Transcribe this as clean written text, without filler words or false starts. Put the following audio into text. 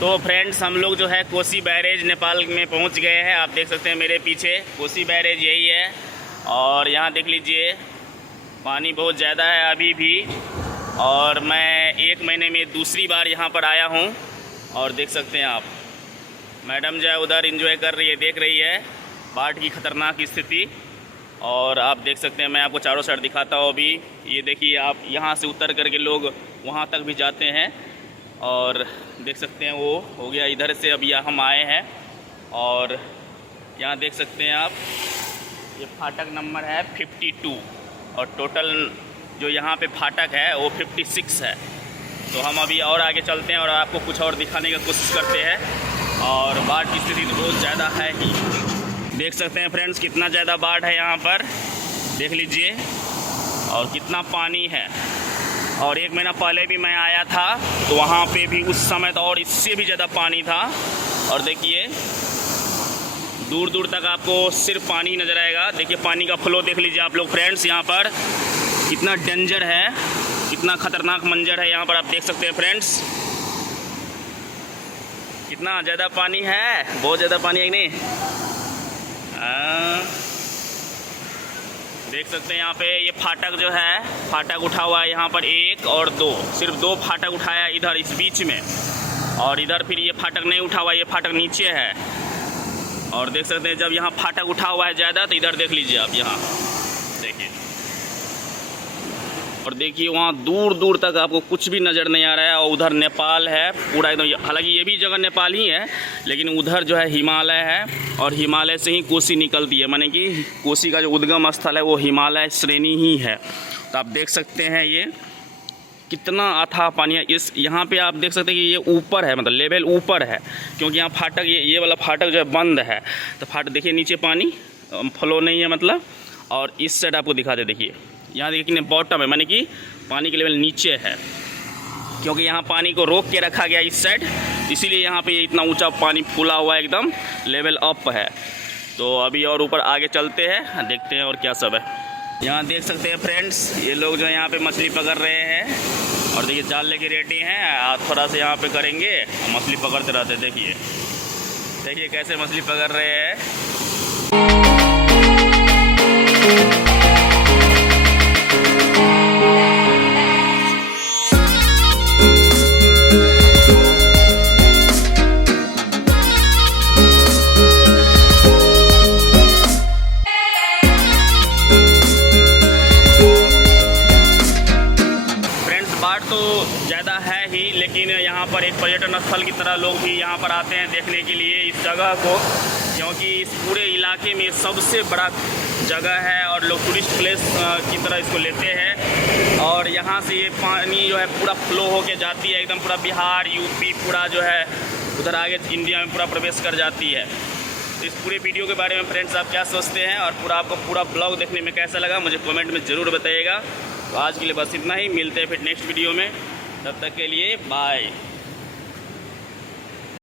तो फ्रेंड्स हम लोग जो है कोसी बैरेज नेपाल में पहुंच गए हैं। आप देख सकते हैं मेरे पीछे कोसी बैरेज यही है। और यहाँ देख लीजिए पानी बहुत ज़्यादा है अभी भी। और मैं 1 महीने में दूसरी बार यहाँ पर आया हूँ। और देख सकते हैं आप मैडम जो है उधर एंजॉय कर रही है, देख रही है बाढ़ की ख़तरनाक स्थिति। और आप देख सकते हैं मैं आपको चारों साइड दिखाता हूँ। अभी ये देखिए आप, यहाँ से उतर करके लोग वहाँ तक भी जाते हैं। और देख सकते हैं वो हो गया इधर से, अभी हम आए हैं। और यहाँ देख सकते हैं आप ये फाटक नंबर है 52 और टोटल जो यहाँ पे फाटक है वो 56 है। तो हम अभी और आगे चलते हैं और आपको कुछ और दिखाने की कोशिश करते हैं। और बाढ़ की स्थिति तो बहुत ज़्यादा है ही, देख सकते हैं फ्रेंड्स कितना ज़्यादा बाढ़ है यहाँ पर, देख लीजिए। और कितना पानी है। और 1 महीना पहले भी मैं आया था तो वहाँ पे भी उस समय तो और इससे भी ज़्यादा पानी था। और देखिए दूर दूर तक आपको सिर्फ पानी नज़र आएगा। देखिए पानी का फ्लो देख लीजिए आप लोग फ्रेंड्स, यहाँ पर कितना डेंजर है, कितना ख़तरनाक मंजर है यहाँ पर। आप देख सकते हैं फ्रेंड्स कितना ज़्यादा पानी है, बहुत ज़्यादा पानी है कि नहीं। देख सकते हैं यहाँ पे ये फाटक जो है, फाटक उठा हुआ है यहाँ पर 1 और 2, सिर्फ 2 फाटक उठाया है इधर इस बीच में। और इधर फिर ये फाटक नहीं उठा हुआ, ये फाटक नीचे है। और देख सकते हैं जब यहाँ फाटक उठा हुआ है ज़्यादा तो इधर देख लीजिए आप, यहाँ देखिए। और देखिए वहाँ दूर दूर तक आपको कुछ भी नज़र नहीं आ रहा है। और उधर नेपाल है पूरा एकदम, हालांकि ये भी जगह नेपाल ही है लेकिन उधर जो है हिमालय है। और हिमालय से ही कोसी निकलती है, माने कि कोसी का जो उद्गम स्थल है वो हिमालय श्रेणी ही है। तो आप देख सकते हैं ये कितना अथाह पानी है। इस यहाँ पे आप देख सकते हैं कि ये ऊपर है, मतलब लेवल ऊपर है, क्योंकि यहाँ फाटक ये वाला फाटक जो है बंद है। तो फाटक देखिए नीचे पानी फ्लो नहीं है मतलब। और इस साइड आपको दिखा दे, देखिए यहाँ देखिए बॉटम है, माने कि पानी के लेवल नीचे है, क्योंकि यहाँ पानी को रोक के रखा गया इस साइड, इसीलिए यहाँ पे इतना ऊंचा पानी फूला हुआ है, एकदम लेवल अप है। तो अभी और ऊपर आगे चलते हैं, देखते हैं और क्या सब है। यहाँ देख सकते हैं फ्रेंड्स ये लोग जो यहाँ पे मछली पकड़ रहे हैं। और देखिए जाल लेके रेडी हैं, थोड़ा सा यहाँ पे करेंगे, मछली पकड़ते रहते। देखिए देखिए कैसे मछली पकड़ रहे हैं। तो ज़्यादा है ही, लेकिन यहाँ पर एक पर्यटन स्थल की तरह लोग भी यहाँ पर आते हैं देखने के लिए इस जगह को, क्योंकि इस पूरे इलाके में सबसे बड़ा जगह है और लोग टूरिस्ट प्लेस की तरह इसको लेते हैं। और यहाँ से ये पानी जो है पूरा फ्लो होके जाती है एकदम, पूरा बिहार यूपी पूरा जो है उधर आगे इंडिया में पूरा प्रवेश कर जाती है। तो इस पूरे वीडियो के बारे में फ्रेंड्स आप क्या सोचते हैं और आपको पूरा ब्लॉग देखने में कैसा लगा मुझे कमेंट में ज़रूर बताइएगा। तो आज के लिए बस इतना ही, मिलते हैं फिर नेक्स्ट वीडियो में, तब तक के लिए बाय।